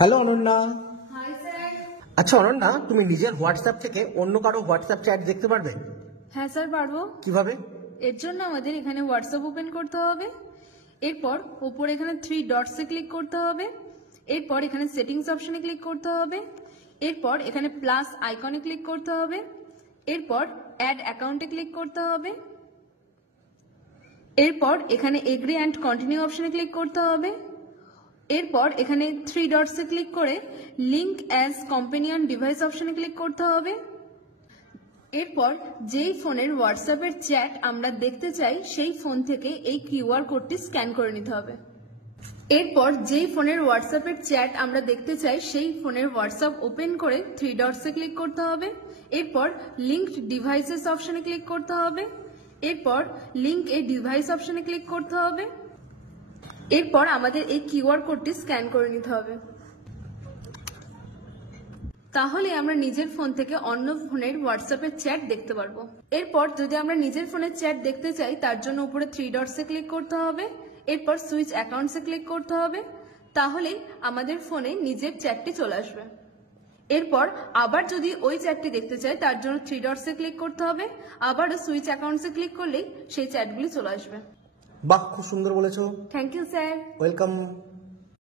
Hello Ananya. Hi sir. আচ্ছা অনন্যা, তুমি নিজের হোয়াটসঅ্যাপ থেকে অন্য কারো হোয়াটসঅ্যাপ চ্যাট দেখতে পারবে? হ্যাঁ স্যার, পারবো। কিভাবে? এর জন্য আমাদের এখানে হোয়াটসঅ্যাপ ওপেন করতে হবে। এরপর উপরে এখানে 3 ডটসে ক্লিক করতে হবে। এরপর এখানে সেটিংস অপশনে ক্লিক করতে হবে। এরপর এখানে প্লাস আইকনে ক্লিক করতে হবে। এরপর অ্যাড অ্যাকাউন্টে ক্লিক করতে হবে। এরপর এখানে এগ্রি অ্যান্ড কন্টিনিউ অপশনে ক্লিক করতে হবে। এরপর এখানে 3 ডটসে ক্লিক করে লিঙ্ক অ্যাজ কম্পেনিয়ন ডিভাইস অপশনে ক্লিক করতে হবে। এরপর যেই ফোনের হোয়াটসঅ্যাপের চ্যাট আমরা দেখতে চাই সেই ফোন থেকে এই কিউআর কোডটি স্ক্যান করে নিতে হবে। এরপর যেই ফোনের হোয়াটসঅ্যাপের চ্যাট আমরা দেখতে চাই সেই ফোনের হোয়াটসঅ্যাপ ওপেন করে 3 ডটসে ক্লিক করতে হবে। এরপর লিঙ্কড ডিভাইসেস অপশনে ক্লিক করতে হবে। এরপর লিঙ্ক এ ডিভাইস অপশনে ক্লিক করতে হবে। এরপর আমাদের এই কিউআর কোডটি স্ক্যান করে নিতে হবে। তাহলে আমরা নিজের ফোন থেকে অন্য ফোনের হোয়াটসঅ্যাপের চ্যাট দেখতে পারবো। এরপর যদি আমরা নিজের ফোনের চ্যাট দেখতে চাই তার জন্য উপরে 3 ডটসে ক্লিক করতে হবে। এরপর সুইচ অ্যাকাউন্টসে ক্লিক করতে হবে। তাহলেই আমাদের ফোনে নিজের চ্যাটটি চলে আসবে। এরপর আবার যদি ওই চ্যাটটি দেখতে চাই তার জন্য 3 ডটসে ক্লিক করতে হবে। আবারও সুইচ অ্যাকাউন্টসে ক্লিক করলেই সেই চ্যাটগুলি চলে আসবে। বাহ, খুব সুন্দর বলেছো। Thank you sir. ওয়েলকাম।